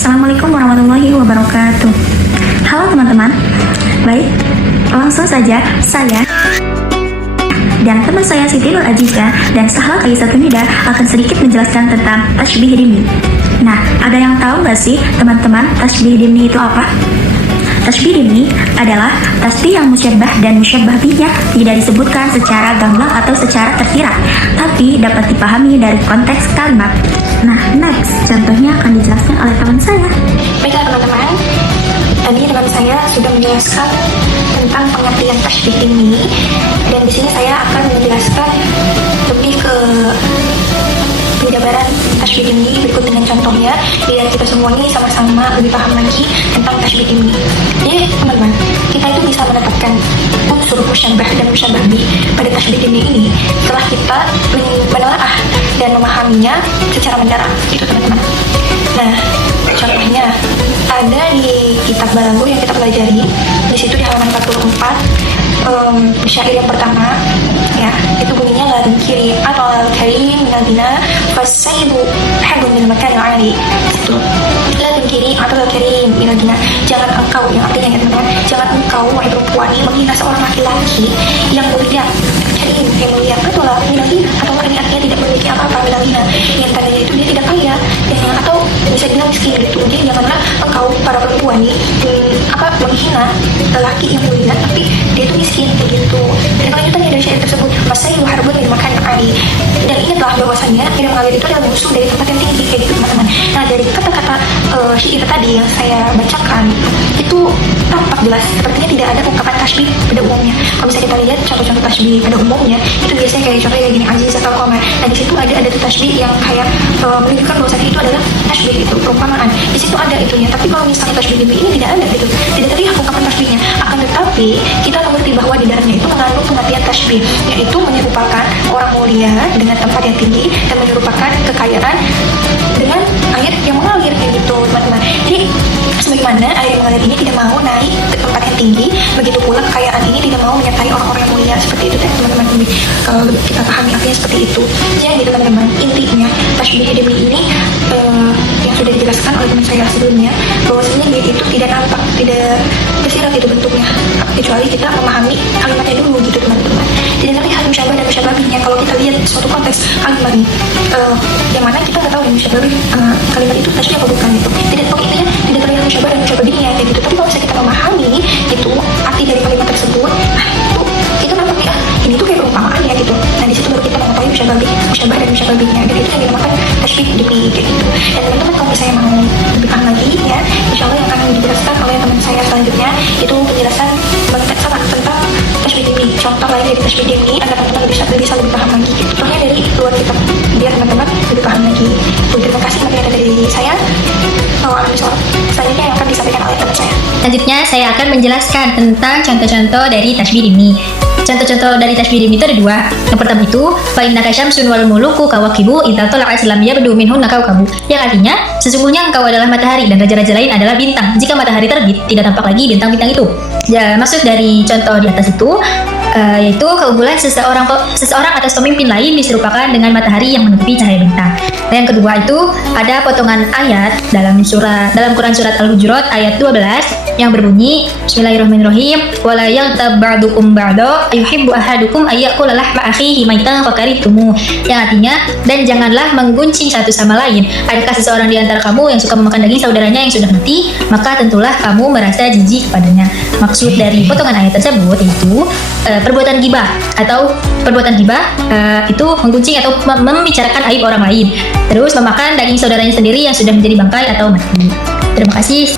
Assalamualaikum warahmatullahi wabarakatuh. Halo teman-teman. Baik, langsung saja saya dan teman saya Siti Nur Aziza dan sahabat Aisyah Tunida akan sedikit menjelaskan tentang tasbih dimni. Nah, ada yang tahu nggak sih teman-teman tasbih dimni itu apa? Tasbih dimni adalah tasbih yang musyabbah dan musyabbah bihnya tidak disebutkan secara gamblang atau secara tersirat, tapi dapat dipahami dari konteks kalimat. Nah, next, contohnya akan dijelaskan oleh teman saya. Baiklah teman-teman, tadi teman saya sudah menjelaskan tentang pengertian tasbih ini, dan di sini saya akan menjelaskan lebih ke penjabaran tasbih ini berikut dengan contohnya, biar kita semuanya sama-sama lebih paham lagi tentang tasbih ini. Jadi teman-teman, kita itu bisa menetapkan unsur musyabbah dan musyabbah bih pada tasbih ini setelah kita menelaah dan memahaminya secara mendalam, itu teman-teman. Nah, contohnya ada di kitab Balaghah yang kita pelajari, di situ di halaman 44, syair yang pertama, ya, itu bunyinya la kiri atau al-karim minadina fasaibu hadun min makan ali. Itu la kiri atau al-karim minadina, jangan engkau, yang artinya ya teman-teman, jangan engkau wahai perempuan ini menghina seorang laki-laki yang mulia, karim yang mulia, atau la minadina, atau ini artinya tidak memiliki apa-apa, minadina yang tadinya itu dia tidak kaya, atau bisa bilang miskin gitu. Jadi janganlah engkau para perempuan ini menghina lelaki yang mulia tapi dia itu miskin kayak gitu. Dan kelanjutannya dari syair tersebut, masaibu harbun min makan ali, dan ingatlah bahwasanya tidak mengalir itu adalah musuh dari tempat yang tinggi kayak gitu teman-teman. Nah, dari kata-kata syair tadi yang saya bacakan itu tampak jelas sepertinya tidak ada ungkapan tasbih pada umumnya. Kalau misalnya kita lihat contoh-contoh tasbih pada umumnya itu biasanya kayak contohnya kayak gini, aziz atau qamar. Nah, di situ ada tasbih yang kayak menunjukkan bahwasanya itu adalah tasbih, itu perumpamaan. Di situ ada itunya. Tapi kalau misalnya tasbih ini tidak ada gitu, tidak terlihat ungkapan tasbihnya. Akan tetapi kita mengerti bahwa di dalamnya itu mengandung pengertian tasbih, yaitu menyerupakan orang mulia dengan tempat yang tinggi dan menyerupakan kekayaan dengan air yang mengalir kayak gitu teman-teman. Jadi sebagaimana air yang mengalir ini tidak mau naik ke tempat yang tinggi, begitu pula kekayaan ini tidak mau menyertai orang-orang yang mulia seperti itu teman-teman. Kalau kita pahami artinya seperti itu. Jadi teman-teman, intinya tasbih dimni ini yang sudah dijelaskan oleh teman saya sebelumnya, bahwasanya dia itu tidak nampak, tidak tersirat itu bentuknya, kecuali kita memahami kalimatnya dulu gitu teman-teman. Jadi nanti hal musyabbah dan musyabbah bihnya, kalau kita lihat suatu konteks kalimat ini, yang mana kita nggak tahu musyabbah bih kalimat itu tasbih apa bukan gitu. Tidak, pokoknya tidak terlihat musyabbah dan musyabbah bihnya kayak gitu. Tapi kalau misalnya kita memahami gitu arti dari kalimat tersebut, itu kita nampak ya, ini tuh kayak perumpamaan ya gitu. Nah, di situ baru kita mengetahui musyabbah dan musyabbah bihnya, dan itu yang dinamakan tasbih dimni kayak gitu. Dan teman-teman kalau misalnya mau lebih paham lagi ya, insya Allah yang akan dijelaskan oleh teman saya selanjutnya itu penjelasan tentang tasbih dimni, contoh lain dari tasbih dimni agar teman-teman bisa lebih paham lagi gitu. Contohnya dari luar kitab, biar teman-teman lebih paham lagi. Terima kasih materi dari saya. Selanjutnya yang akan disampaikan oleh teman saya. Selanjutnya saya akan menjelaskan tentang contoh-contoh dari tasbih dimni. Contoh-contoh dari tasbih dimni itu ada dua. Yang pertama itu fa innaka syamsun wal muluku kawaqibu idza tala'at lam yabdu minhunna kawkabu, yang artinya sesungguhnya engkau adalah matahari dan raja-raja lain adalah bintang. Jika matahari terbit tidak tampak lagi bintang-bintang itu. Ya, maksud dari contoh di atas itu yaitu keunggulan seseorang atas pemimpin lain diserupakan dengan matahari yang menutupi cahaya bintang. Dan yang kedua itu ada potongan ayat dalam Quran surat Al-Hujurat ayat 12 yang berbunyi Bismillahirrahmanirrahim wala yaghtab ba'dukum ba'da ayuhibbu ahadukum ayyakula lahma akhihi maitan fakarihtumu, yang artinya dan janganlah menggunjing satu sama lain. Adakah seseorang di antara kamu yang suka memakan daging saudaranya yang sudah mati, maka tentulah kamu merasa jijik kepadanya. Maksud dari potongan ayat tersebut itu perbuatan gibah itu menggunjing atau membicarakan aib orang lain, terus memakan daging saudaranya sendiri yang sudah menjadi bangkai atau mati. Terima kasih.